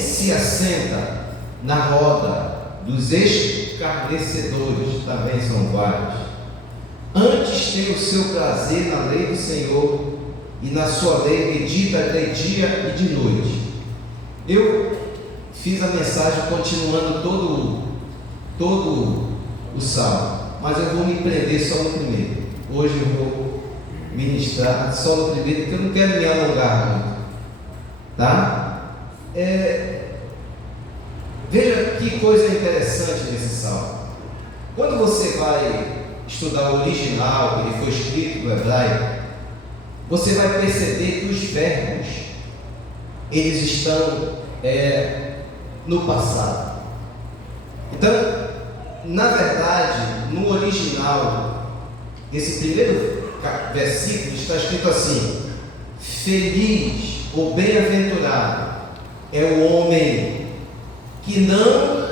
se assenta na roda dos escarnecedores, também são vários. Antes tem o seu prazer na lei do Senhor, e na sua lei medita de dia e de noite. Eu fiz a mensagem continuando todo o salmo, mas eu vou me prender só no primeiro. Hoje eu vou ministrar só no primeiro, porque eu não quero me alongar muito, tá? Veja que coisa interessante nesse salmo. Quando você vai estudar o original, ele foi escrito no hebraico, você vai perceber que os verbos, eles estão no passado. Então, na verdade, no original, esse primeiro versículo está escrito assim: feliz ou bem-aventurado é o homem que não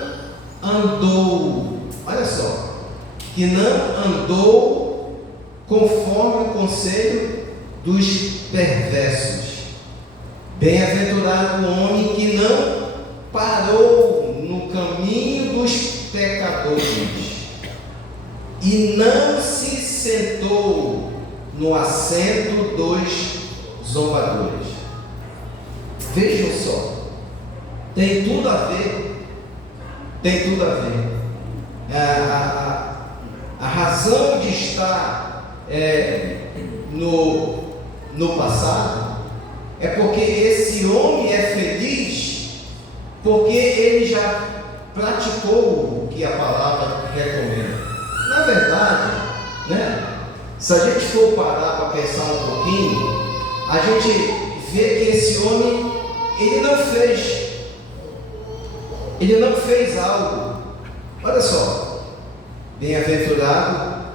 andou, olha só, que não andou conforme o conselho dos perversos. Bem-aventurado o homem que não parou no caminho dos pecadores e não se sentou no assento dos zombadores. Vejam só, tem tudo a ver, a razão de estar no passado é porque esse homem é feliz porque ele já praticou o que a palavra recomenda. Na verdade, se a gente for parar para pensar um pouquinho, a gente vê que esse homem, ele não fez algo. Olha só, bem-aventurado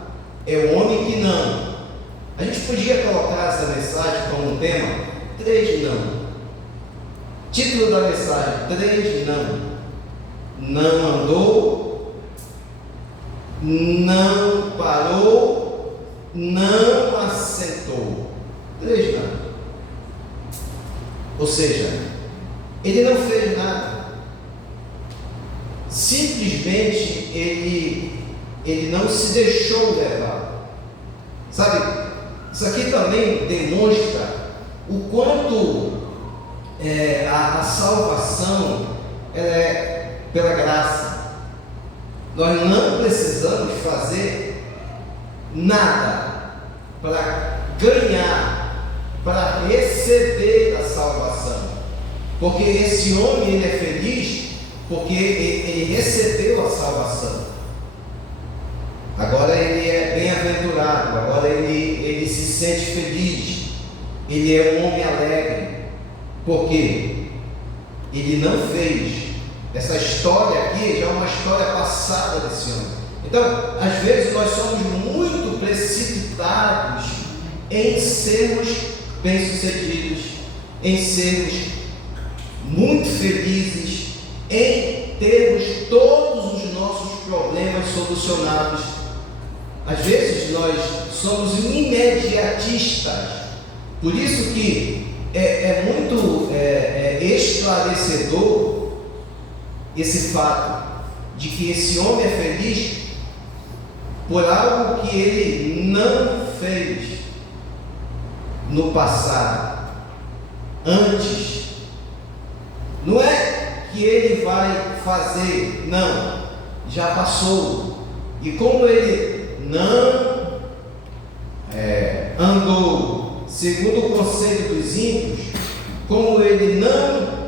é o homem que não. A gente podia colocar essa mensagem como um tema: 3 não. Título da mensagem: 3 não. Não andou, não parou, não assentou. 3 não. Ou seja, ele não fez nada. Simplesmente ele não se deixou levar. Sabe, isso aqui também demonstra o quanto a salvação é pela graça. Nós não precisamos fazer nada para ganhar, para receber a salvação, porque esse homem, ele é feliz porque ele recebeu a salvação. Agora ele é bem-aventurado, agora ele se sente feliz, ele é um homem alegre, porque ele não fez. Essa história aqui já é uma história passada desse homem. Então, às vezes nós somos muito precipitados em sermos bem-sucedidos, em sermos muito felizes, em termos todos os nossos problemas solucionados. Às vezes nós somos imediatistas. Por isso que é muito esclarecedor esse fato de que esse homem é feliz por algo que ele não fez no passado, antes. Não é que ele vai fazer, não, já passou. E como ele não andou segundo o conselho dos ímpios, como ele não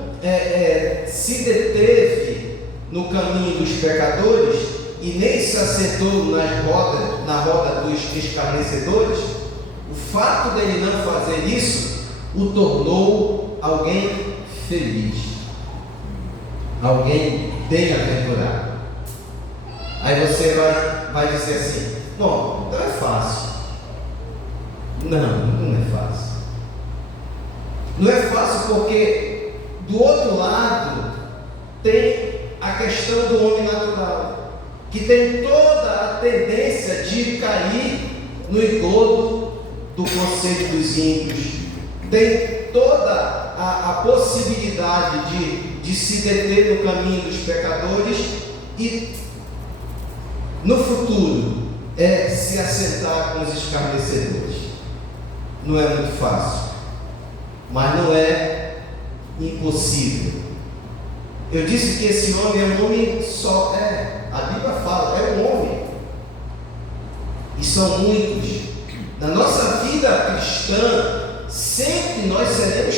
se deteve no caminho dos pecadores e nem se assentou na roda dos escarnecedores, o fato dele não fazer isso o tornou alguém feliz, alguém bem-aventurado. Aí você vai dizer assim: bom, então é fácil. Não é fácil. Não é fácil porque do outro lado tem a questão do homem natural, que tem toda a tendência de cair no engodo do conselho dos ímpios, tem toda a possibilidade de se deter no caminho dos pecadores e no futuro se assentar com os escarnecedores. Não é muito fácil, mas não é impossível. Eu disse que esse homem é um homem só, a Bíblia fala, é um homem, e são muitos. Na nossa vida cristã, sempre nós seremos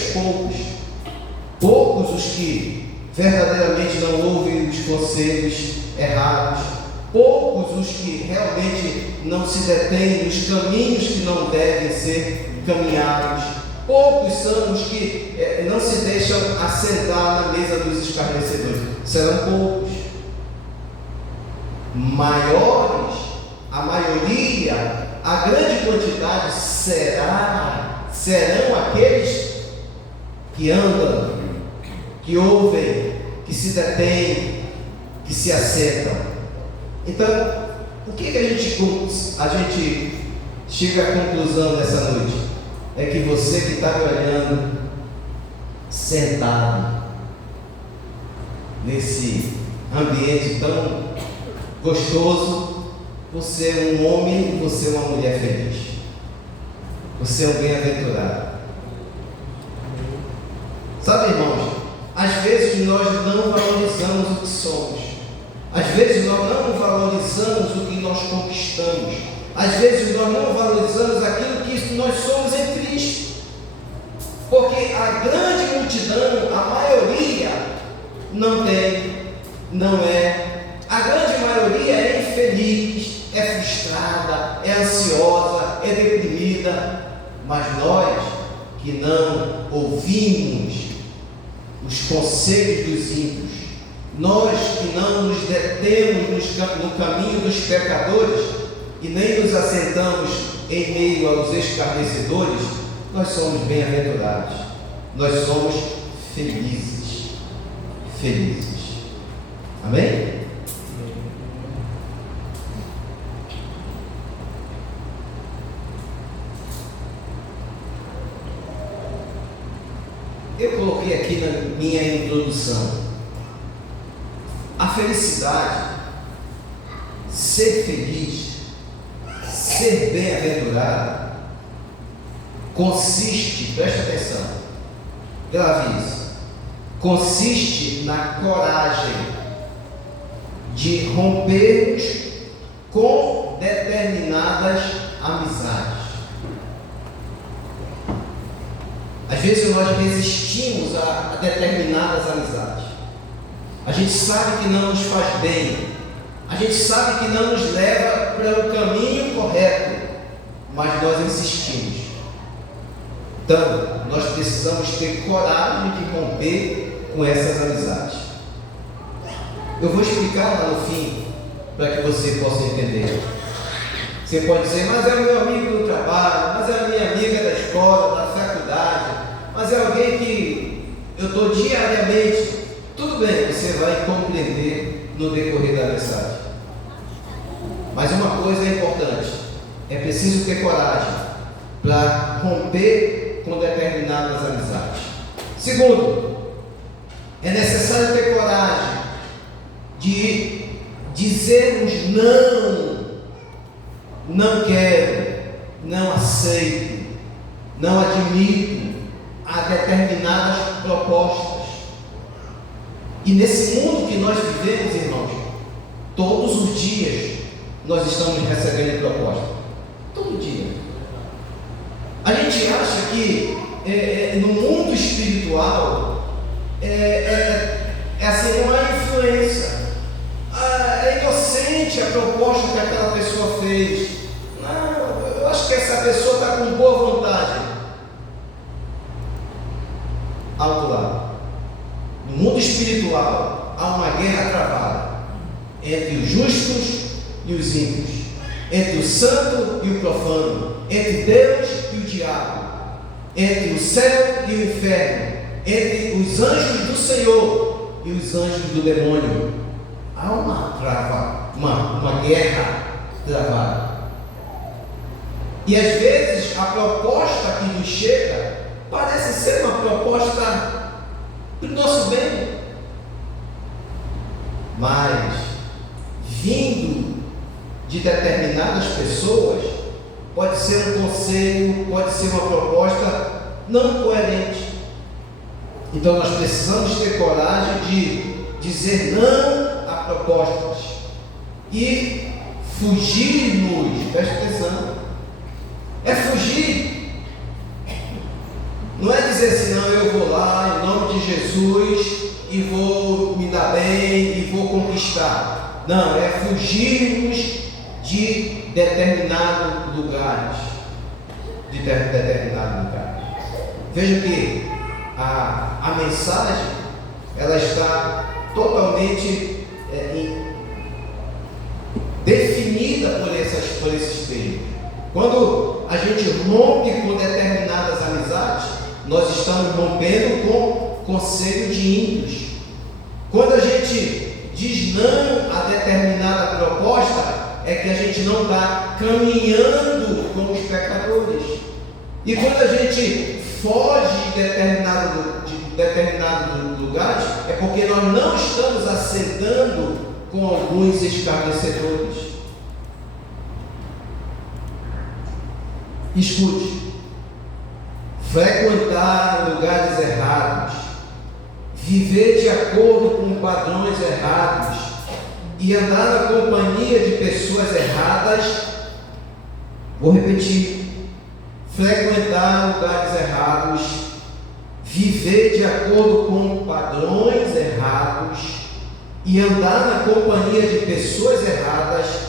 poucos os que verdadeiramente não ouvem os conselhos errados, poucos os que realmente não se detêm nos caminhos que não devem ser caminhados, poucos são os que não se deixam assentar na mesa dos escarnecedores. Serão poucos. Maiores, a maioria, a grande quantidade serão aqueles que andam, que ouvem, que se detêm, que se assentam. Então, o que a gente chega à conclusão nessa noite? É que você que está me olhando, sentado nesse ambiente tão gostoso, você é um homem e você é uma mulher feliz. Você é um bem-aventurado. Sabe, irmãos, às vezes nós não valorizamos o que somos. Às vezes nós não valorizamos o que nós conquistamos. Às vezes nós não valorizamos aquilo que nós somos em Cristo. Porque a grande multidão, a maioria, não é. A grande maioria é infeliz, é frustrada, é ansiosa, é deprimida. Mas nós que não ouvimos os conselhos dos ímpios, nós que não nos detemos no caminho dos pecadores e nem nos assentamos em meio aos escarnecedores, nós somos bem-aventurados, nós somos felizes. Amém? Eu coloquei aqui na minha introdução: a felicidade, ser feliz, ser bem-aventurado, consiste, preste atenção, grave isso, consiste na coragem de rompermos com determinadas amizades. Às vezes nós resistimos a determinadas amizades. A gente sabe que não nos faz bem, a gente sabe que não nos leva pelo caminho correto, mas nós insistimos. Então, nós precisamos ter coragem de romper com essas amizades. Eu vou explicar lá no fim, para que você possa entender. Você pode dizer, mas é o meu amigo do trabalho, mas é a minha amiga da escola, da faculdade, mas é alguém que eu estou diariamente. Tudo bem, você vai compreender no decorrer da mensagem. Mas uma coisa é importante: é preciso ter coragem para romper com determinadas amizades. Segundo, é necessário ter coragem de dizermos não quero, não aceito, não admito a determinadas propostas. E nesse mundo que nós vivemos, irmãos, todos os dias nós estamos recebendo proposta. Todo dia. A gente acha que no mundo espiritual assim, não há influência. É inocente a proposta que aquela pessoa fez. Não, eu acho que essa pessoa está com boa vontade. Alto lá. No mundo espiritual há uma guerra travada entre os justos e os ímpios, entre o santo e o profano, entre Deus e o diabo, entre o céu e o inferno, entre os anjos do Senhor e os anjos do demônio. Há uma guerra travada. E às vezes a proposta que nos chega parece ser uma proposta do nosso bem, mas vindo de determinadas pessoas, pode ser um conselho, pode ser uma proposta não coerente. Então nós precisamos ter coragem de dizer não a propostas e fugirmos, presta atenção, é fugir, não é dizer assim, não, eu vou lá em nome de Jesus e vou me dar bem e vou conquistar. Não, é fugirmos de determinados lugares, Veja que a mensagem, ela está totalmente definida por esses termos. Quando a gente rompe com determinadas amizades, nós estamos rompendo com conselho de ímpios. Quando a gente diz não a determinada proposta, é que a gente não está caminhando com os pecadores. E quando a gente foge de determinados lugares, é porque nós não estamos assentando com alguns escarnecedores. Escute: frequentar lugares errados, viver de acordo com padrões errados e andar na companhia de pessoas erradas. Vou repetir: frequentar lugares errados, viver de acordo com padrões errados e andar na companhia de pessoas erradas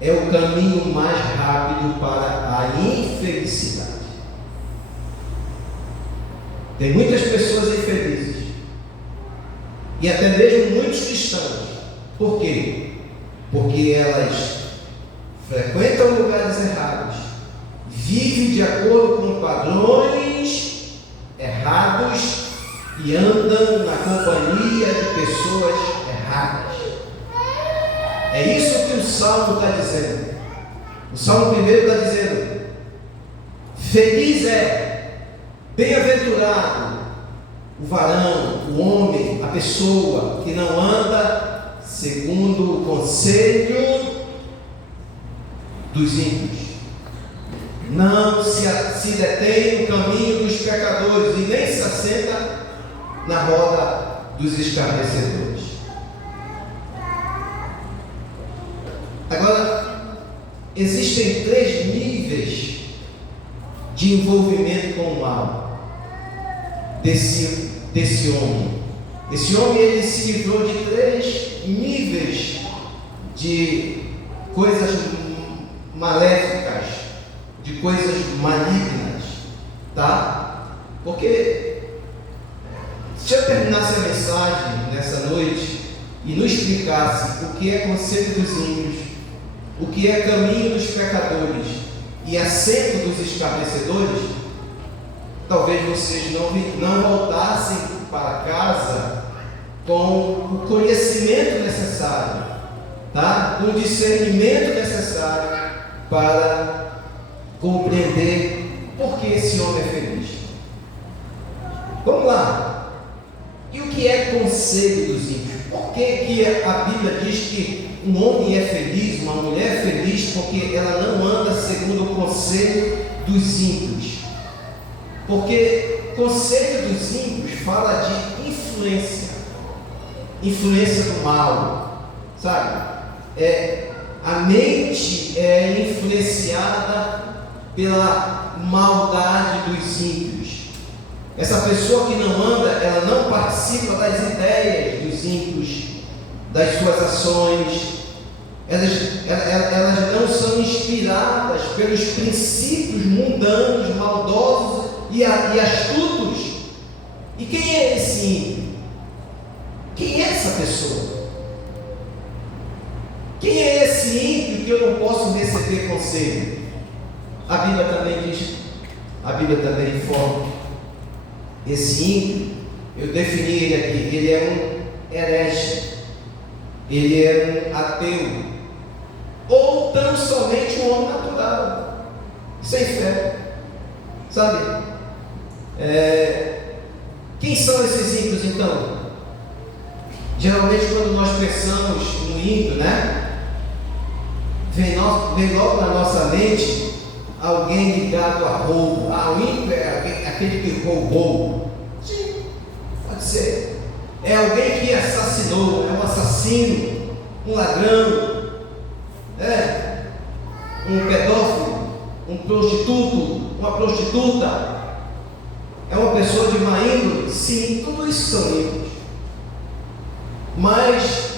é o caminho mais rápido para a infelicidade. Tem muitas pessoas infelizes e até mesmo muitos cristãos. Por quê? Porque elas frequentam lugares errados, vivem de acordo com padrões errados e andam na companhia de pessoas erradas. É isso que o Salmo está dizendo. O Salmo 1 está dizendo: feliz é, bem-aventurado o varão, o homem, a pessoa que não anda segundo o conselho dos ímpios, não se detém no caminho dos pecadores e nem se assenta na roda dos escarnecedores. Agora, existem 3 níveis de envolvimento com o mal desse homem. Esse homem, ele se livrou de 3 níveis de coisas maléficas, de coisas malignas, tá? Porque se eu terminasse a mensagem nessa noite e nos explicasse o que é conselho dos ímpios, o que é caminho dos pecadores e assento dos escarnecedores, talvez vocês não voltassem para casa com o conhecimento necessário, tá? Com o discernimento necessário para compreender por que esse homem é feliz. Vamos lá. E o que é conselho dos ímpios? Por que a Bíblia diz que um homem é feliz, uma mulher é feliz, porque ela não anda segundo o conselho dos ímpios? Porque conselho dos ímpios fala de influência do mal, sabe? A mente é influenciada pela maldade dos ímpios. Essa pessoa que não anda, ela não participa das ideias dos ímpios, das suas ações. Elas não são inspiradas pelos princípios mundanos, maldosos e astutos. E quem é esse ímpio? Quem é essa pessoa? Quem é esse ímpio que eu não posso receber conselho? A Bíblia também diz, a Bíblia também informa. Esse ímpio, eu defini ele aqui, ele é um herege, ele é um ateu, ou tão somente um homem natural, sem fé, sabe? Quem são esses ímpios então? Geralmente quando nós pensamos no ímpio, vem logo na nossa mente alguém ligado a roubo. O ímpio é aquele que roubou. Sim, pode ser. É alguém que assassinou, é um assassino, um ladrão, um pedófilo, um prostituto, uma prostituta. É uma pessoa de má índole? Sim, tudo isso são ímpios. Mas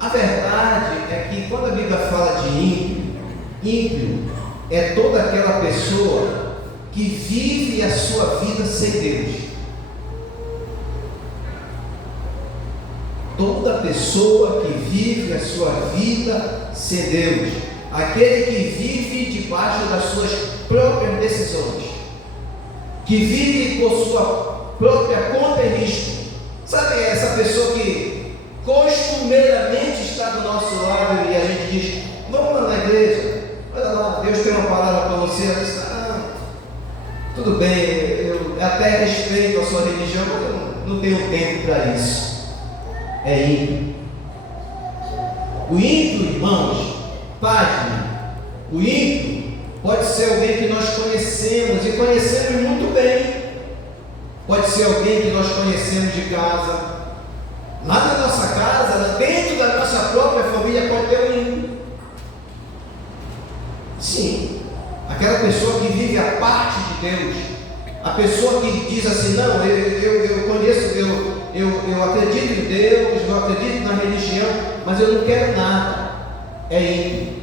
a verdade é que quando a Bíblia fala de ímpio é toda aquela pessoa que vive a sua vida sem Deus. Toda pessoa que vive a sua vida sem Deus. Aquele que vive debaixo das suas próprias decisões. Que vive por sua própria conta e risco. Sabe essa pessoa que costumeiramente está do nosso lado e a gente diz: vamos lá na igreja, olha lá, Deus tem uma palavra para você. Ela diz: tudo bem, eu até respeito a sua religião, mas eu não tenho tempo para isso. É ímpio. O ímpio, irmãos, pasmem, o ímpio pode ser alguém que nós conhecemos e conhecemos muito bem. Pode ser alguém que nós conhecemos de casa. Lá na nossa casa, dentro da nossa própria família, pode ter um ímpio. Sim, aquela pessoa que vive a parte de Deus, a pessoa que diz assim: não, eu conheço, eu acredito em Deus, eu acredito na religião, mas eu não quero nada. É ímpio.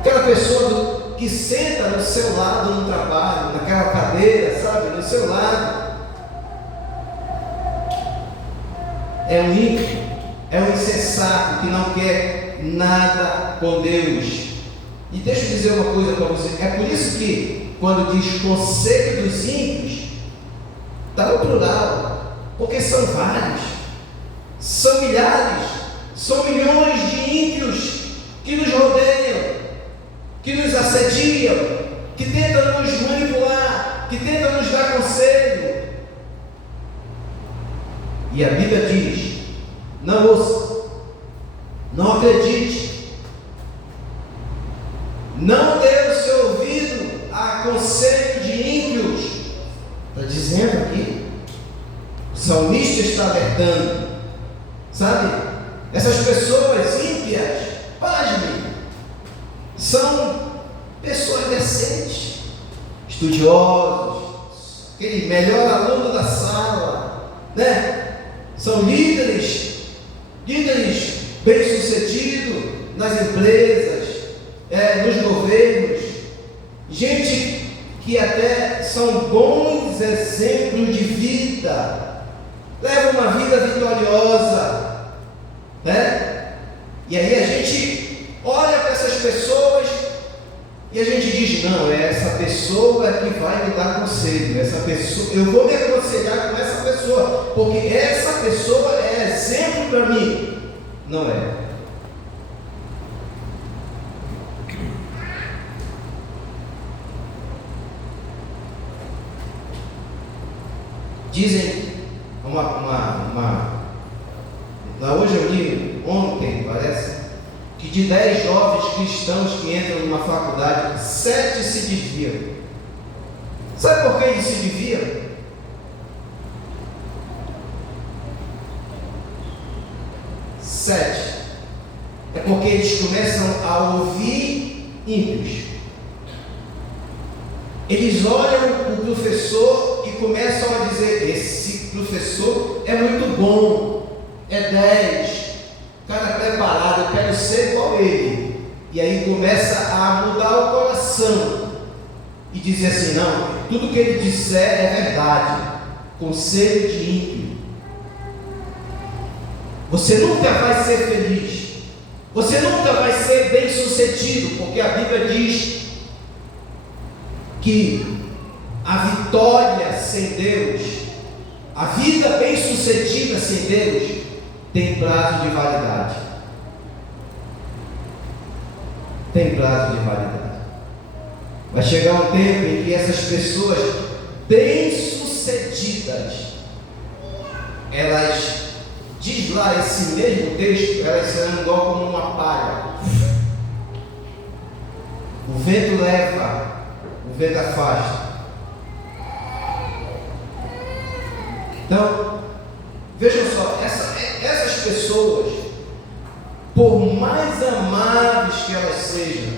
Aquela pessoa que senta no seu lado no trabalho, naquela cadeira, sabe, no seu lado, é um ímpio, é um insensato que não quer nada com Deus. E deixa eu dizer uma coisa para você: é por isso que quando diz conselho dos ímpios, está no plural, porque são vários, são milhares, são milhões de ímpios que nos rodeiam, que nos assediam, que tentam nos manipular, que tentam nos dar conselho. E a Bíblia diz: não ouça, não acredite, não dê o seu ouvido a conselho de ímpios. Está dizendo aqui, o salmista está alertando, sabe? Essas pessoas ímpias, pasmem, são pessoas decentes, estudiosos, aquele melhor aluno da sala, são líderes bem-sucedidos nas empresas, nos governos, gente que até são bons exemplos de vida, levam uma vida vitoriosa, e aí a gente olha para essas pessoas e a gente diz: não, é essa pessoa que vai me dar conselho, essa pessoa, eu vou me aconselhar com essa pessoa, porque essa pessoa é exemplo para mim. Não é. Dizem hoje eu li, ontem parece, que de 10 jovens cristãos que entram numa faculdade, 7 se desviam. Sabe por que eles se desviam? 7 é porque eles começam a ouvir ímpios. Eles olham o professor e começam a dizer: esse professor é muito bom, é 10, cara preparado, eu quero ser igual ele. E aí começa a mudar o coração e dizer assim: não, tudo que ele disser é verdade. Conselho de ímpio. Você nunca vai ser feliz, você nunca vai ser bem sucedido, porque a Bíblia diz que a vitória sem Deus, a vida bem sucedida sem Deus, tem prazo de validade. Tem prazo de validade. Vai chegar um tempo em que essas pessoas bem-sucedidas, elas, diz lá esse mesmo texto, elas serão igual como uma palha. O vento leva, o vento afasta. Então, vejam só, essas pessoas, por mais amáveis que elas sejam,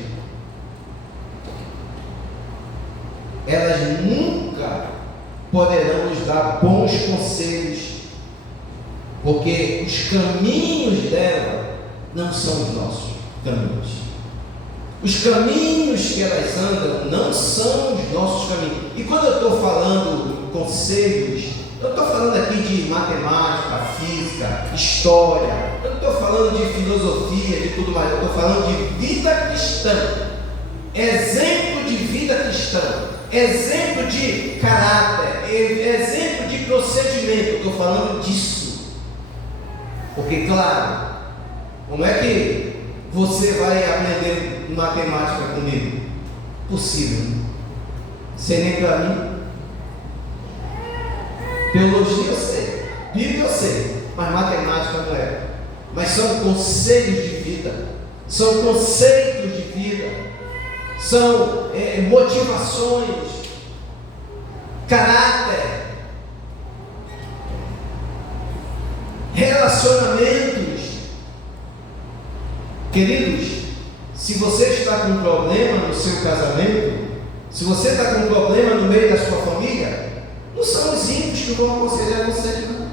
elas nunca poderão nos dar bons conselhos, porque os caminhos dela não são os nossos caminhos. Os caminhos que elas andam não são os nossos caminhos. E quando eu estou falando conselhos, eu estou falando aqui de matemática, física, história, eu não estou falando de filosofia, de tudo mais, eu estou falando de vida cristã, exemplo de vida cristã, exemplo de caráter, exemplo de procedimento. Eu estou falando disso, porque claro, como é que você vai aprender matemática comigo? Possível, sei nem para mim. Teologia eu sei, Bíblia eu sei, mas matemática não é. Mas são conselhos de vida, são conceitos de vida, são motivações, caráter, relacionamentos. Queridos, se você está com um problema no seu casamento, se você está com um problema no meio da sua família, não são os ímpios que vão aconselhar você, não.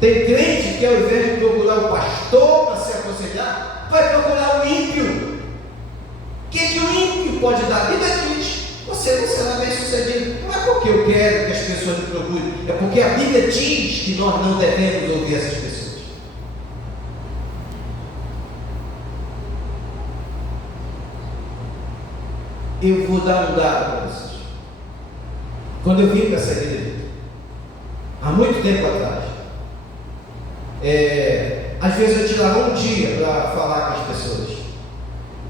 Tem crente que ao invés de procurar o pastor para se aconselhar, vai procurar o ímpio. O que o ímpio pode dar? A Bíblia diz: você não será bem sucedido. Não é porque eu quero que as pessoas me procurem, é porque a Bíblia diz que nós não devemos ouvir essas pessoas. Eu vou dar um dado para vocês. Quando eu vim para essa igreja, há muito tempo atrás, às vezes eu tirava um dia para falar com as pessoas.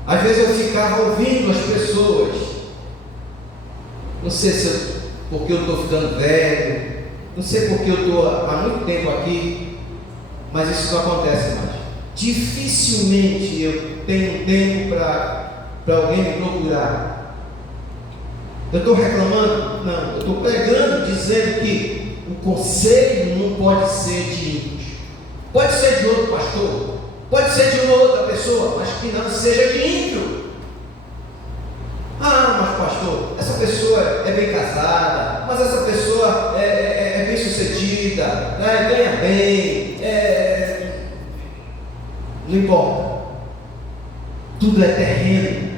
Às vezes eu ficava ouvindo as pessoas. Não sei se porque eu estou ficando velho, não sei porque eu estou há muito tempo aqui, mas isso não acontece mais. Dificilmente eu tenho tempo para alguém me procurar. Eu estou reclamando? Não, eu estou pregando, dizendo que o conselho não pode ser de ímpios. Pode ser de outro pastor, pode ser de uma outra pessoa, mas que não seja de ímpio. Ah, mas pastor, essa pessoa é bem casada, mas essa pessoa é bem sucedida, ganha bem, não importa. Tudo é terreno.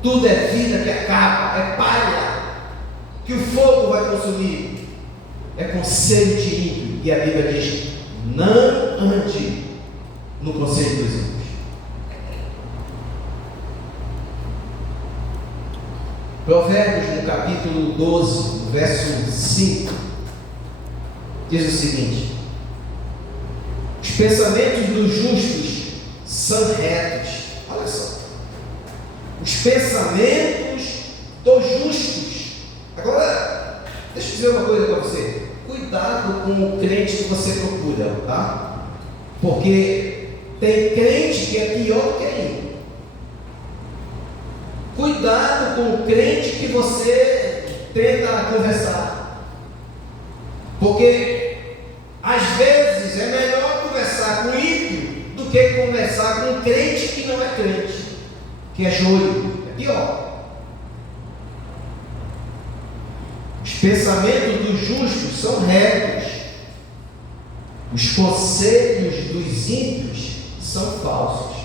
Tudo é vida que acaba, é palha, que o fogo vai consumir. É conselho de ímpio. E a Bíblia diz: não ande no conselho dos ímpios. Provérbios, no capítulo 12, no verso 5, diz o seguinte: os pensamentos dos justos são retos. Olha só. Os pensamentos dos justos. Agora, deixa eu dizer uma coisa para você. Cuidado com o crente que você procura, tá? Porque tem crente que é pior que ímpio. Cuidado com o crente que você tenta conversar. Porque às vezes é melhor conversar com ímpio do que conversar com um crente que não é crente, que é joio, é pior. Os pensamentos dos justos são retos, os conselhos dos ímpios são falsos.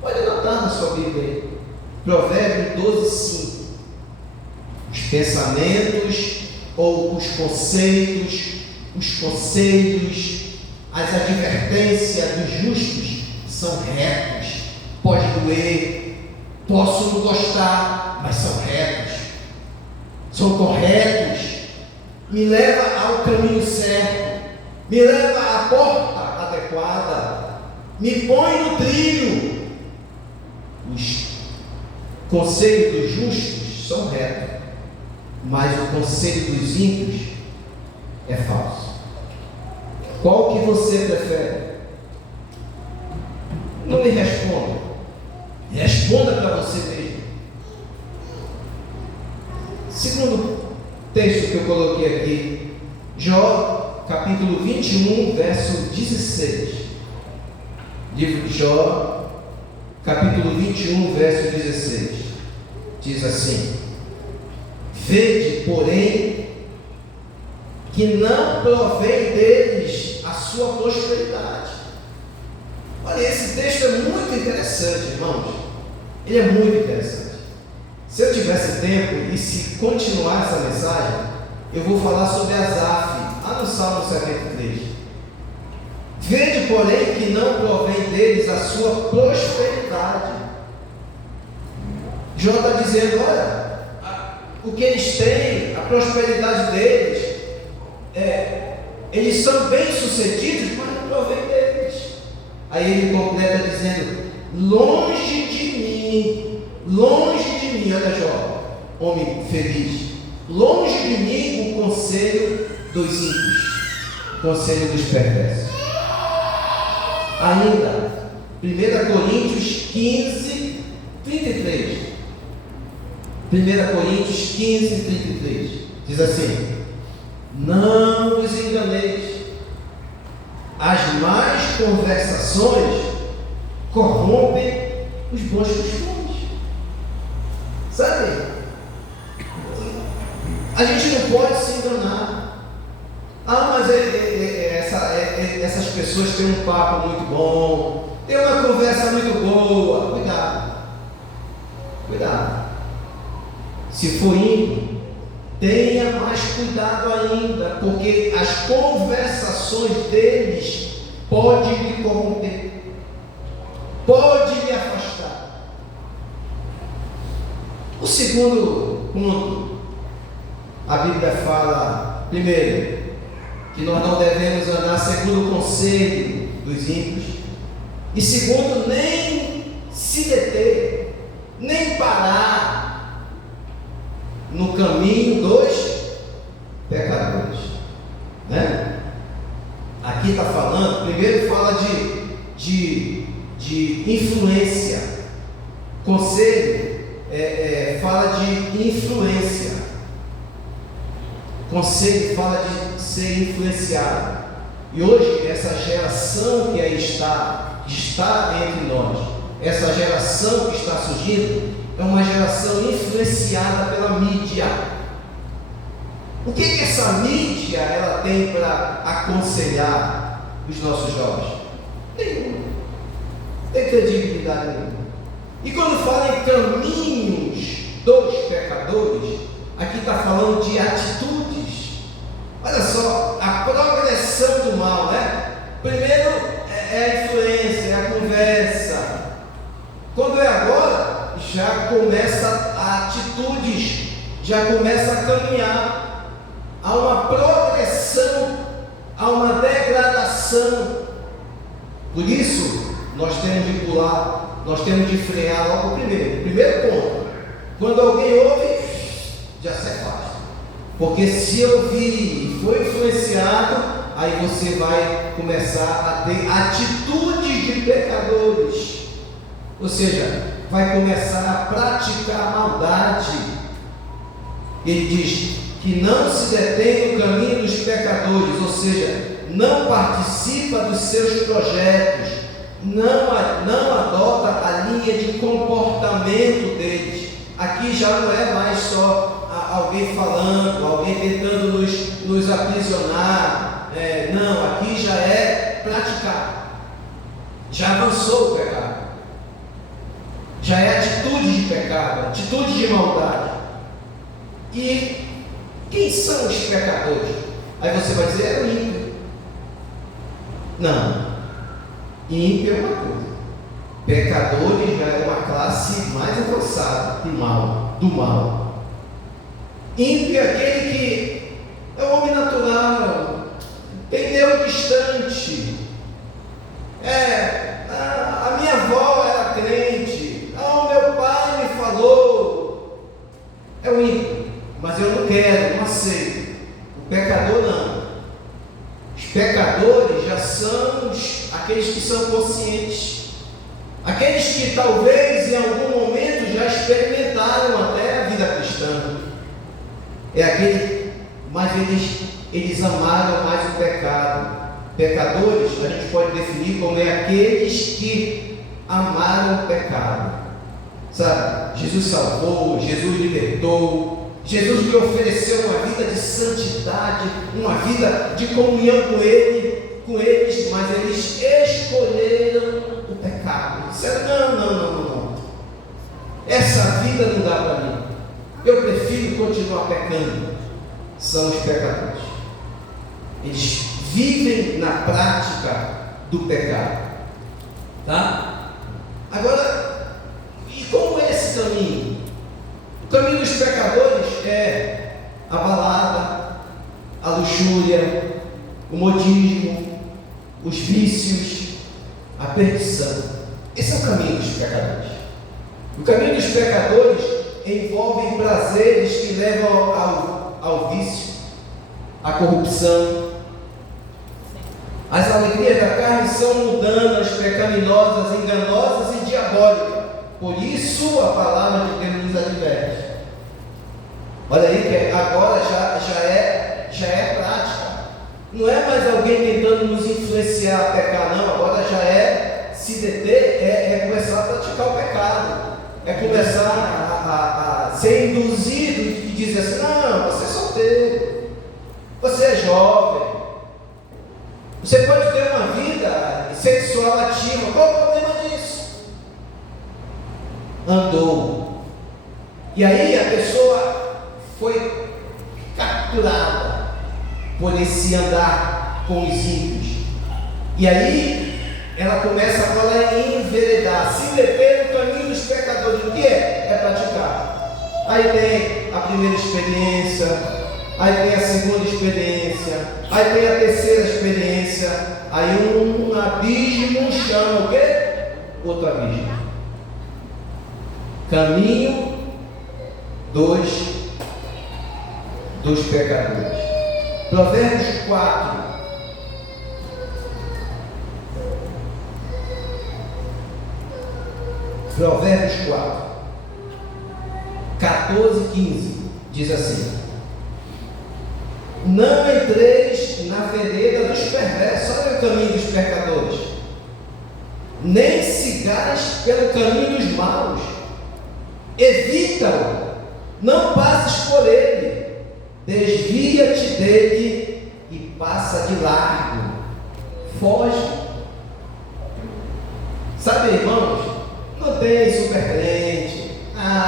Pode anotar na sua Bíblia aí, Provérbios 12, 5. Os pensamentos ou os conselhos, as advertências dos justos são retos. Pode doer, posso não gostar, mas são retos, são corretos, me leva ao caminho certo, me leva à porta adequada, me põe no trilho. Os conselho dos justos são retos, mas o conselho dos ímpios é falso. Qual que você prefere? Não me responda. Responda para você mesmo. Segundo texto que eu coloquei aqui, Jó, capítulo 21, verso 16. Livro de Jó, capítulo 21, verso 16. Diz assim: vede, porém, que não provém deles a sua prosperidade. Olha, esse texto é muito interessante, irmãos. Ele é muito interessante. Se eu tivesse tempo e se continuar essa mensagem, eu vou falar sobre Asaf, lá no Salmo 73. Vede, porém, que não provém deles a sua prosperidade. Jó está dizendo, olha, o que eles têm, a prosperidade deles, eles são bem-sucedidos, mas não provém deles. Aí ele completa dizendo, longe de mim, olha Jó, homem feliz, longe de mim o conselho dos ímpios, o conselho dos perversos. Ainda, 1 Coríntios 15, 33. 1 Coríntios 15, 33. Diz assim: não vos enganeis, as más conversações corrompem os bons costumes. Sabe? A gente não pode se enganar. Mas essas pessoas têm um papo muito bom, tem uma conversa muito boa. Cuidado. Se for ímpio, tenha mais cuidado ainda, porque as conversações deles podem lhe corromper, pode lhe afastar. O segundo ponto, a Bíblia fala, primeiro, que nós não devemos andar segundo o conselho dos ímpios, e segundo, nem se deter, nem parar no caminho dos pecadores, né? Aqui está falando, primeiro fala de influência, conselho, fala de influência, conselho fala de ser influenciado, e hoje essa geração que aí está entre nós, essa geração que está surgindo, é uma geração influenciada pela mídia. O que essa mídia ela tem para aconselhar os nossos jovens? Nenhuma. Não tem credibilidade nenhuma. E quando fala em caminhos dos pecadores, aqui está falando de atitudes. Olha só, a progressão do mal, né? Primeiro é a influência, é a conversa. Quando é agora, já começa a atitudes, já começa a caminhar. Há uma progressão, há uma degradação. Por isso, nós temos de pular, nós temos de frear logo primeiro ponto. Quando alguém ouve, já se afasta. Porque se ouvir e for influenciado, aí você vai começar a ter atitudes de pecadores. Ou seja, vai começar a praticar maldade. Ele diz que não se detém no caminho dos pecadores, ou seja, não participa dos seus projetos, não adota a linha de comportamento deles. Aqui já não é mais só alguém falando, alguém tentando nos aprisionar, não, aqui já é praticar, já avançou o pecado, já é atitude de pecado, atitude de maldade. E quem são os pecadores? Aí você vai dizer, é o ímpio. Não, ímpio é uma coisa, pecadores já é uma classe mais avançada do mal. Ímpio é aquele que é um homem natural, entendeu, distante. A minha avó era crente, o meu pai me falou. pecadores já são aqueles que são conscientes, aqueles que talvez em algum momento já experimentaram até a vida cristã. É aquele, mas eles amaram mais o pecado. Pecadores a gente pode definir como aqueles que amaram o pecado. Sabe, Jesus salvou, Jesus libertou, Jesus lhe ofereceu uma vida de santidade, uma vida de comunhão com eles, mas eles escolheram o pecado. Disseram, não. Essa vida não dá para mim. Eu prefiro continuar pecando. São os pecadores. Eles vivem na prática do pecado. Tá? Agora, e como é esse caminho? O caminho dos pecadores é a balada, a luxúria, o modismo, os vícios, a perdição. Esse é o caminho dos pecadores. O caminho dos pecadores envolve prazeres que levam ao vício, à corrupção. As alegrias da carne são mundanas, pecaminosas, enganosas e diabólicas. Por isso a palavra de Deus nos adverte. Olha aí que agora já é prática. Não é mais alguém tentando nos influenciar a pecar, não. Agora já é se deter, é começar a praticar o pecado. É começar a ser induzido e dizer assim, não, você é solteiro, você é jovem, você pode ter uma vida sexual ativa. Qual o problema disso? Andou. E aí a pessoa foi capturada por esse andar com os ímpios. E aí ela começa agora a enveredar, se meter no caminho dos pecadores. O que é? É praticar. Aí tem a primeira experiência, aí tem a segunda experiência, aí tem a terceira experiência, aí um abismo chama o quê? Outro abismo. Caminho dos pecadores. Provérbios 4. Provérbios 4, 14 e 15, diz assim: não entreis na vereda dos perversos, olha o caminho dos pecadores, nem sigais pelo caminho dos maus, evita-o, não passes por ele, desvia-te dele e passa de largo, foge. Sabe, irmãos, não tem super crente,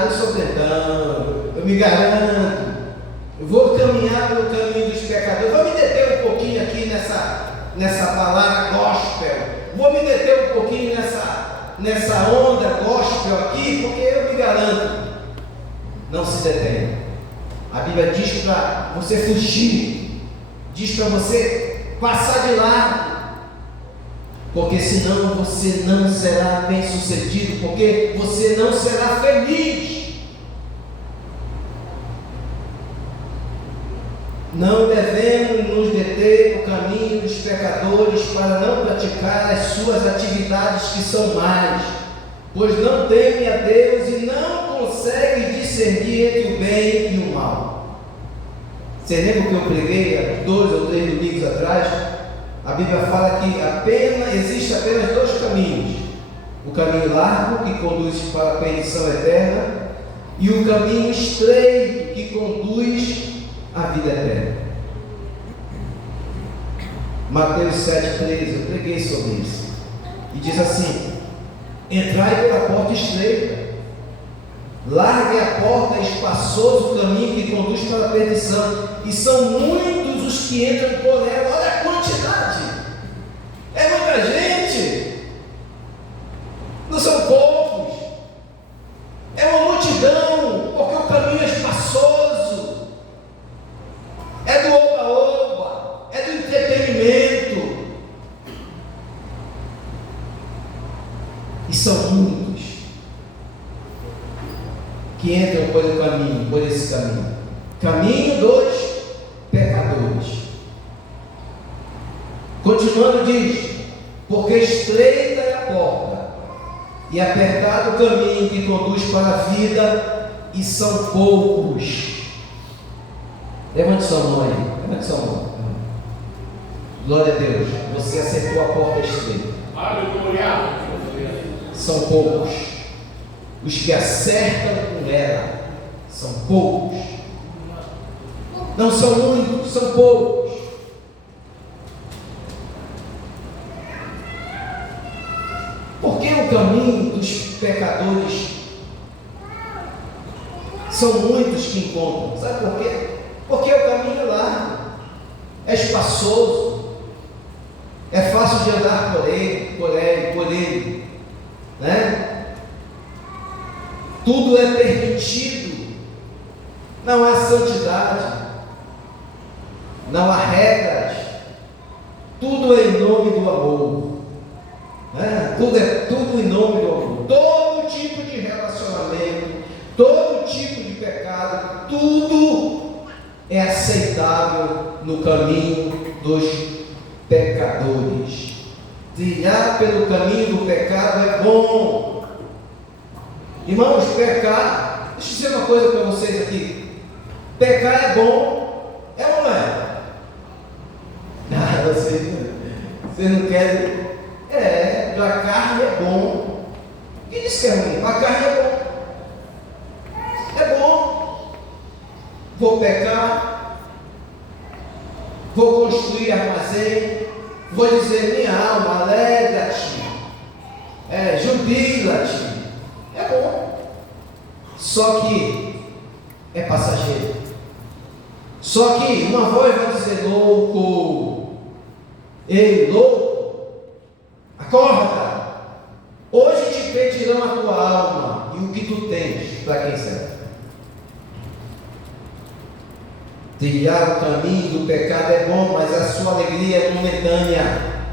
eu sou crentão, eu me garanto, eu vou caminhar pelo caminho dos pecadores. Vou me deter um pouquinho aqui nessa palavra gospel, vou me deter um pouquinho nessa onda gospel aqui, porque eu me garanto. Não se detenha. A Bíblia diz para você fugir, diz para você passar de lado, porque senão você não será bem sucedido, porque você não será feliz. Não devemos nos deter no caminho dos pecadores para não praticar as suas atividades que são más, pois não temem a Deus e não conseguem discernir entre o bem e o mal. Você lembra que eu preguei há 2 ou 3 domingos atrás? A Bíblia fala que existe apenas 2 caminhos: o caminho largo, que conduz para a perdição eterna, e o caminho estreito, que conduz à vida eterna. Mateus 7,13, eu preguei sobre isso, e diz assim: entrai pela porta estreita, largue a porta, espaçoso o caminho que conduz para a perdição, e são muitos os que entram por ela. Olha a quantidade, é muita gente, não são poucos, é uma multidão, porque o caminho é espaçoso, é do oba-oba, é do entretenimento, e são muitos que entram por esse caminho dos pecadores. Continuando diz: porque estreita é a porta, e apertado o caminho que conduz para a vida, e são poucos. Levante sua mão aí, levante sua mão. Glória a Deus, você acertou a porta estreita. Aleluia. São poucos os que acertam com ela, são poucos. Não são muitos, são poucos. Por que o caminho dos pecadores são muitos que encontram? Sabe por quê? Porque o caminho é largo, é espaçoso, é fácil de andar por ele, né? Tudo é permitido, não há santidade, não há regras, tudo é em nome do amor, né? Tudo em nome do amor. Todo tipo de relacionamento, todo tipo de pecado, tudo é aceitável no caminho dos pecadores. Trilhar pelo caminho do pecado é bom. Irmãos, pecar, deixa eu dizer uma coisa para vocês aqui: pecar é bom, é ou não é? Vocês não querem. A carne é bom. Quem disse que é ruim? A carne é bom. É bom. Vou pecar, vou construir armazém, vou dizer: minha alma, alegra-te, jubila-te. É bom. Só que é passageiro. Só que uma voz vai dizer: louco, ei, louco, acorda, hoje te pedirão a tua alma e o que tu tens, para quem serve. Trilhar o caminho do pecado é bom, mas a sua alegria é momentânea.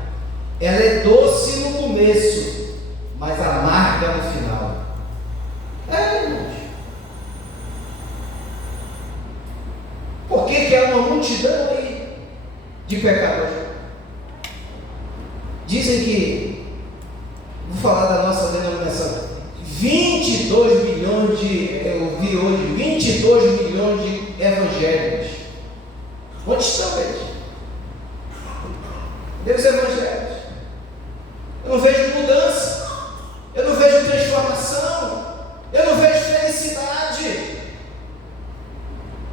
Ela é doce no começo, mas amarga no final. Irmãos. Por que há uma multidão aí de pecadores? Dizem que, vou falar da nossa denominação, 22 milhões eu vi hoje, 22 milhões de evangélicos. Onde estão eles? Cadê os evangélicos? Eu não vejo mudança, eu não vejo transformação, eu não vejo felicidade.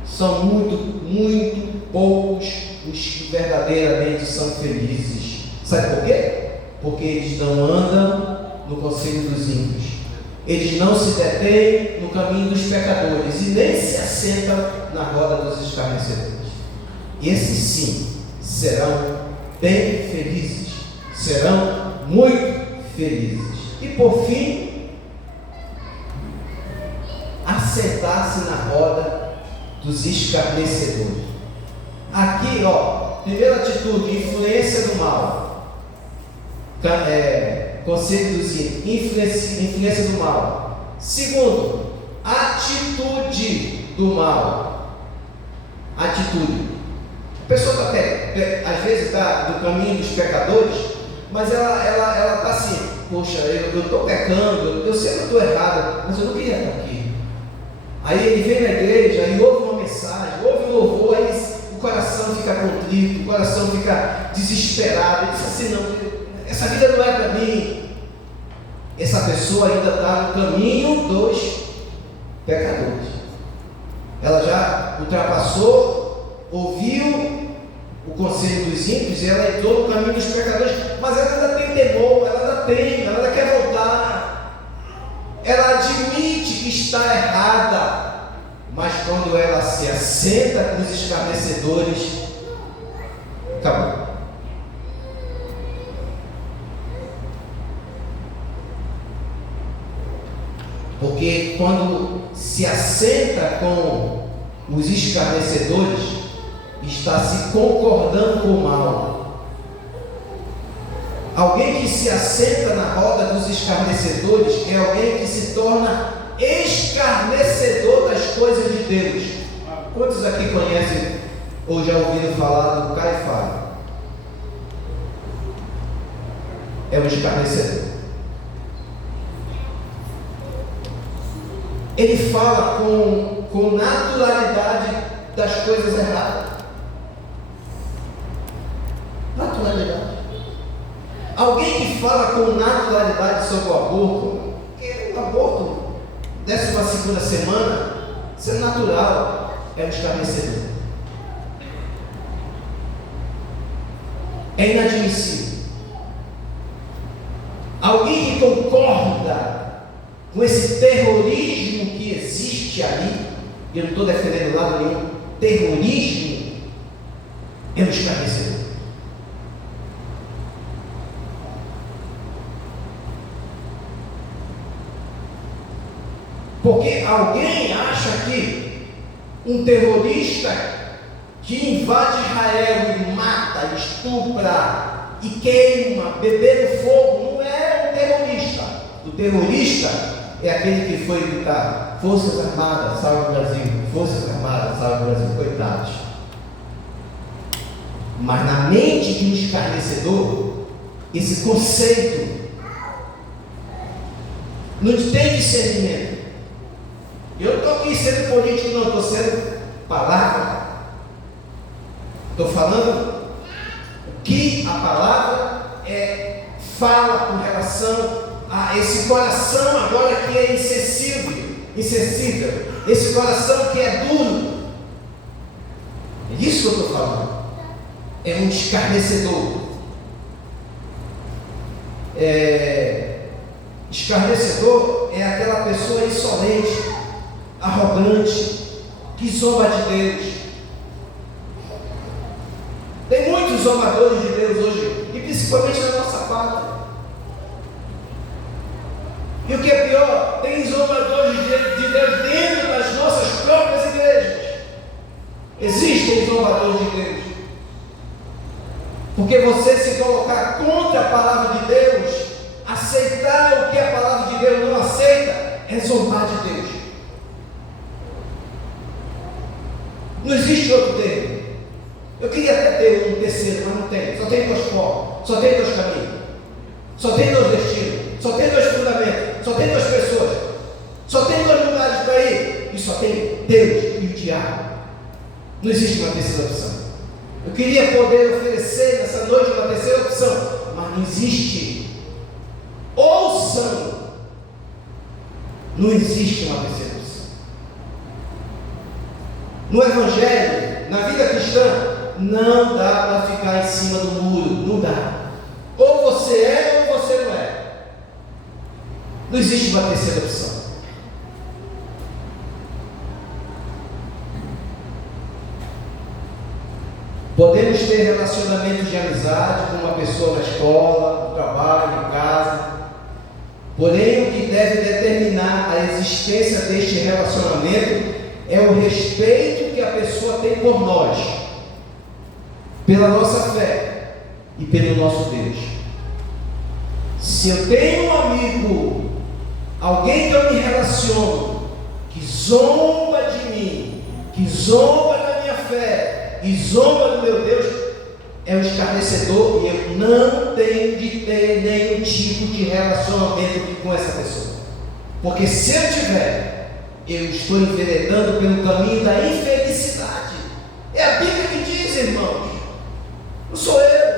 São muito poucos os que verdadeiramente são felizes. Sabe por quê? Porque eles não andam no conselho dos ímpios, eles não se detêm no caminho dos pecadores e nem se assentam na roda dos escarnecedores. Esses sim serão bem felizes, serão muito felizes. E por fim, assentar-se na roda dos escarnecedores. Aqui, primeira atitude: influência do mal. Conselho dos ímpios, influência do mal. Segundo, atitude do mal. Atitude. A pessoa às vezes está do caminho dos pecadores, mas ela está assim: poxa, eu estou pecando, eu sei que eu estou errado, mas eu não queria estar aqui. Aí ele vem na igreja, aí ouve uma mensagem, ouve um louvor, aí o coração fica contrito, o coração fica desesperado. Ele diz assim: não, essa vida não é para mim. Essa pessoa ainda está no caminho dos pecadores. Ela já ultrapassou, ouviu o conselho dos ímpios e ela entrou no caminho dos pecadores, mas ela ainda tem temor, ela ainda quer voltar. Ela admite que está errada, mas quando ela se assenta com os escarnecedores, acabou. Porque quando se assenta com os escarnecedores, está se concordando com o mal. Alguém que se assenta na roda dos escarnecedores é alguém que se torna escarnecedor das coisas de Deus. Quantos aqui conhecem ou já ouviram falar do Caifás? é um escarnecedor. Ele fala com naturalidade das coisas erradas. Naturalidade. Alguém que fala com naturalidade sobre o aborto, porque o aborto, 12ª semana, isso é natural, é um escarnecedor. É inadmissível. Alguém que concorda com esse terrorismo que existe ali, eu não estou defendendo lado nenhum, terrorismo é um escarnecedor. Porque alguém acha que um terrorista que invade Israel e mata, estupra e queima, bebendo fogo, não é um terrorista. O terrorista é aquele que foi gritar: Forças Armadas, salve o Brasil, Forças Armadas, salve o Brasil, coitados. Mas na mente de um escarnecedor, esse conceito não tem discernimento. Eu não estou aqui sendo político, não, estou sendo palavra. Estou falando o que a palavra fala com relação a esse coração agora que é insensível, esse coração que é duro. É isso que eu estou falando. É um escarnecedor. Escarnecedor é aquela pessoa insolente, arrogante, que zomba de Deus. Tem muitos zombadores de Deus hoje, e principalmente na nossa pátria. E o que é pior, tem zombadores de Deus dentro das nossas próprias igrejas. Existem zombadores de Deus. Porque você se colocar contra a palavra de Deus, aceitar o que a palavra de Deus não aceita, é zombar de Deus. Não existe outro termo. Eu queria até ter um terceiro, mas não tem. Só tem 2 formas, só tem 2 caminhos, só tem 2 destinos, só tem 2 fundamentos, só tem 2 pessoas, só tem 2 lugares para ir, e só tem Deus e o diabo. Não existe uma terceira opção. Eu queria poder oferecer nessa noite uma terceira opção, mas não existe. Ouçam, não existe uma terceira opção. No Evangelho, na vida cristã, não dá para ficar em cima do muro, não dá. Ou você é ou você não é. Não existe uma terceira opção. Podemos ter relacionamentos de amizade com uma pessoa na escola, no trabalho, em casa. Porém, o que deve determinar a existência deste relacionamento é o respeito que a pessoa tem por nós, pela nossa fé e pelo nosso Deus. Se eu tenho um amigo, alguém que eu me relaciono, que zomba de mim, que zomba da minha fé e zomba do meu Deus, é um escarnecedor, e eu não tenho de ter nenhum tipo de relacionamento com essa pessoa. Porque se eu tiver, eu estou enveredando pelo caminho da infelicidade. É a Bíblia que diz, irmãos. Não sou eu.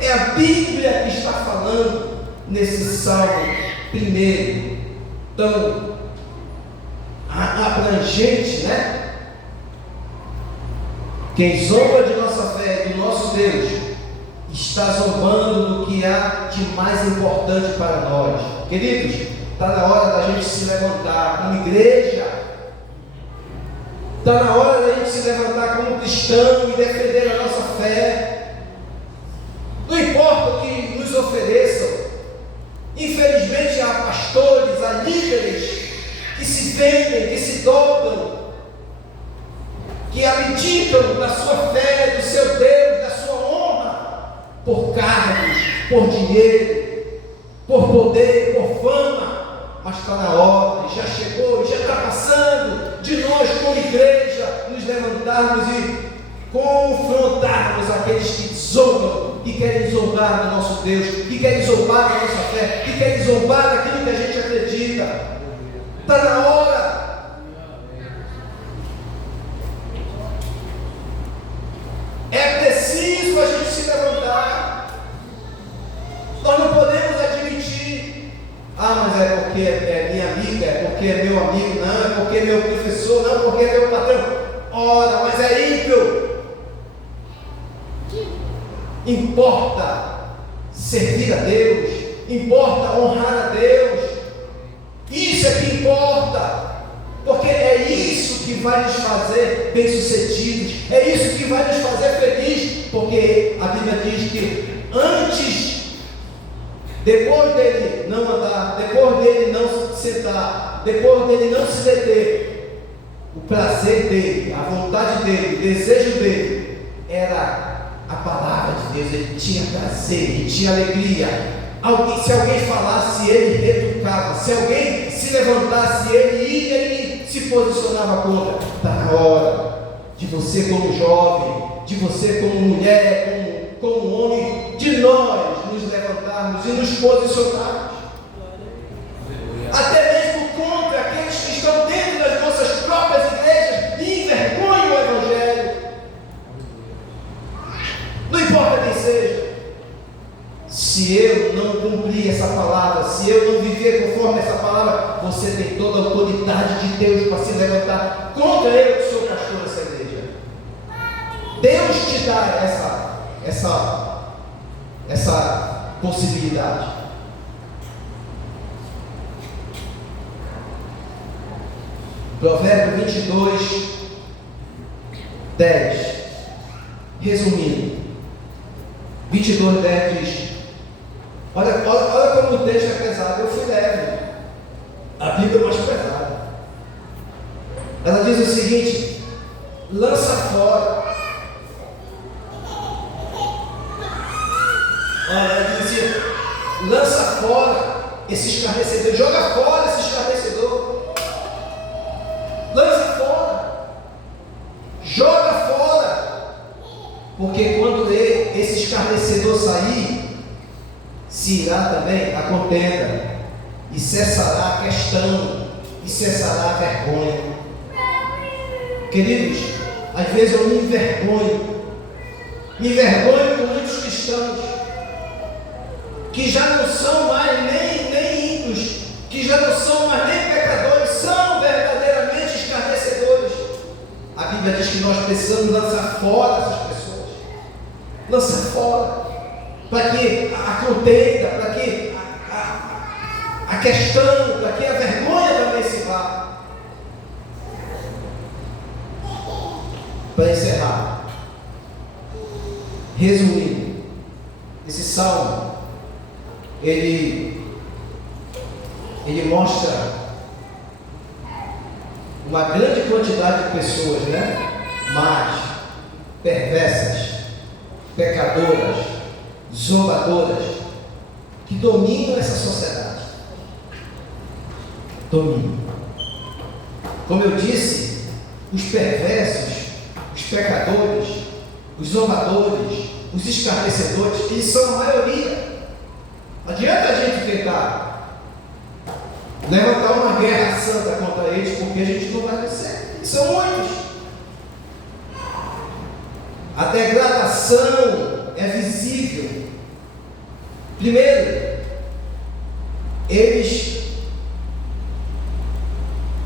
É a Bíblia que está falando nesse salmo primeiro, tão abrangente, né? Quem zomba de nossa fé, do nosso Deus, está zombando do que há de mais importante para nós. Queridos, está na hora da gente se levantar como igreja. Está na hora da gente se levantar como cristão e defender a nossa fé. Não importa o que nos ofereçam. Infelizmente há pastores, há líderes que se vendem, que se dobram, que abdicam da sua fé, do seu Deus, da sua honra, por cargos, por dinheiro, por poder, por fama. Mas está na hora, já chegou, já está passando de nós como igreja nos levantarmos e confrontarmos aqueles que zombam que querem zombar do nosso Deus, que querem zombar da nossa fé, que querem zombar daquilo que a gente acredita. Está na hora. É preciso a gente se levantar. Nós não podemos admitir: ah, mas é porque é minha amiga, é porque é meu amigo, não, é porque é meu professor, não, porque é meu patrão. Ora, mas é ímpio. Importa servir a Deus, importa honrar a Deus. Isso é que importa, porque é isso que vai nos fazer bem-sucedidos, é isso que vai nos fazer felizes, porque a Bíblia diz que depois dele não andar, depois dele não se sentar, depois dele não se deter, o prazer dele, a vontade dele, o desejo dele era a palavra de Deus. Ele tinha prazer, ele tinha alegria. Se alguém falasse, ele retrucava. Se alguém se levantasse, ele ia e se posicionava contra. Está na hora de você, como jovem, de você, como mulher, como homem, de nós nos levantarmos e nos posicionarmos, até mesmo contra aqueles que estão dentro das nossas próprias igrejas e envergonham o Evangelho. Não importa quem seja. Se eu não cumprir essa palavra, se eu não viver conforme essa palavra, você tem toda a autoridade de Deus para se levantar contra eu que sou pastor dessa igreja. Deus te dá essa possibilidade. Provérbio 22, 10. Resumindo, 22, 10 diz: olha como o texto é pesado. Eu fui leve, a Bíblia é mais pesada. Ela diz o seguinte: lança fora. Ela diz assim: lança fora esse escarnecedor, joga fora esse escarnecedor, lança fora, joga fora, porque quando esse escarnecedor sair, se irá também a contenda, e cessará a questão, e cessará a vergonha. Queridos, às vezes eu me envergonho com muitos cristãos que já não são mais nem ímpios, que já não são mais nem pecadores, são verdadeiramente escarnecedores. A Bíblia diz que nós precisamos lançar fora essas pessoas, lançar fora, para que a contenda, para que a questão, para que a vergonha também se vá. Para encerrar, resumindo, esse salmo ele mostra uma grande quantidade de pessoas, más, perversas, pecadoras, zombadoras, que dominam essa sociedade. Dominam. Como eu disse, os perversos, os pecadores, os zombadores, os escarnecedores, eles são a maioria. Não adianta a gente tentar levantar uma guerra santa contra eles, porque a gente não vai vencer. São muitos. A degradação é visível. Primeiro, eles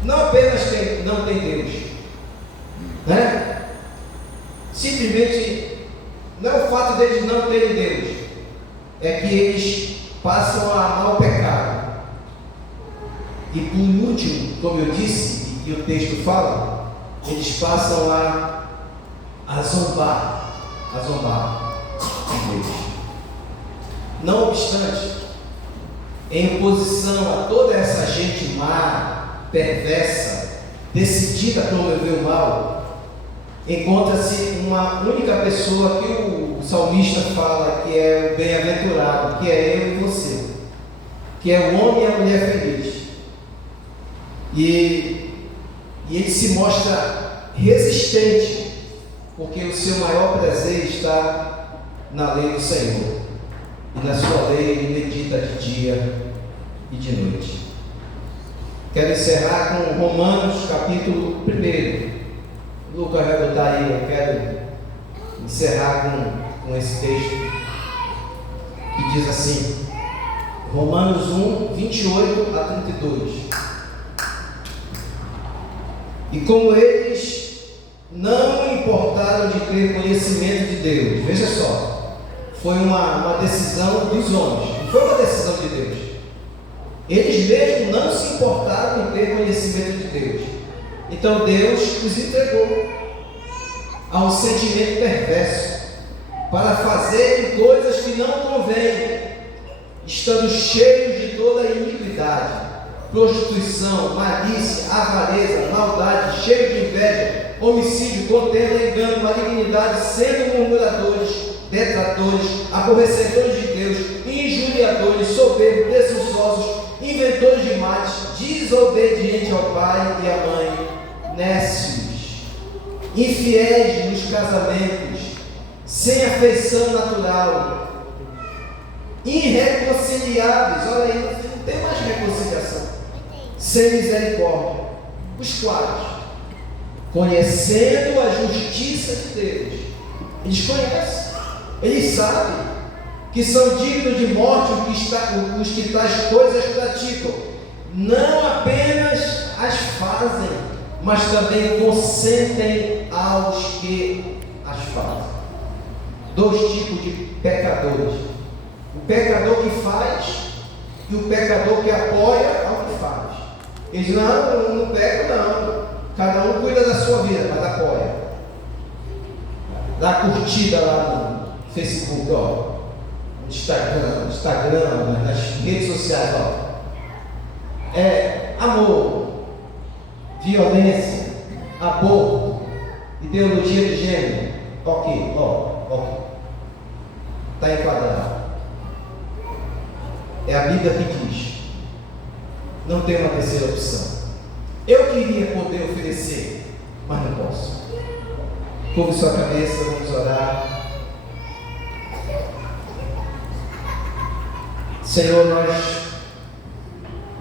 não apenas não têm Deus, simplesmente, não é o fato deles não terem Deus, é que eles passam a amar o pecado. E por último, como eu disse, e o texto fala, eles passam a zombar de Deus. Não obstante, em oposição a toda essa gente má, perversa, decidida a promover o mal, encontra-se uma única pessoa que o salmista fala que é o bem-aventurado, que é eu e você, que é o homem e a mulher feliz. E ele se mostra resistente, porque o seu maior prazer está na lei do Senhor, e na sua lei ele medita de dia e de noite. Quero encerrar com Romanos capítulo 1. Lucas vai botar aí, eu quero encerrar com esse texto, que diz assim, Romanos 1, 28 a 32. E como eles não importaram de ter conhecimento de Deus, veja só, foi uma decisão dos homens, não foi uma decisão de Deus. Eles mesmos não se importaram em ter conhecimento de Deus. Então Deus os entregou a um sentimento perverso para fazerem coisas que não convêm, estando cheios de toda a iniquidade, prostituição, malícia, avareza, maldade, cheios de inveja, homicídio, contenda, engano, malignidade, sendo murmuradores, detratores, aborrecedores de Deus, injuriadores, soberbos, presunçosos, inventores de males, desobedientes ao pai e à mãe, nécios, infiéis nos casamentos, sem afeição natural, irreconciliáveis, olha aí, não tem mais reconciliação, sem misericórdia, os quais, conhecendo a justiça de Deus, eles conhecem, eles sabem que são dignos de morte os que tais coisas praticam, não apenas as fazem, mas também consentem aos que as fazem. Dois tipos de pecadores: o pecador que faz e o pecador que apoia ao que faz. Eles não pecam, não. Cada um cuida da sua vida, mas apoia. Dá curtida lá no Facebook, ó. Instagram, nas redes sociais, ó. Amor, violência, aborto, ideologia de gênero. Ok. Está enquadrado. É a Bíblia que diz. Não tem uma terceira opção. Eu queria poder oferecer, mas não posso. Curve sua cabeça, vamos orar. Senhor, nós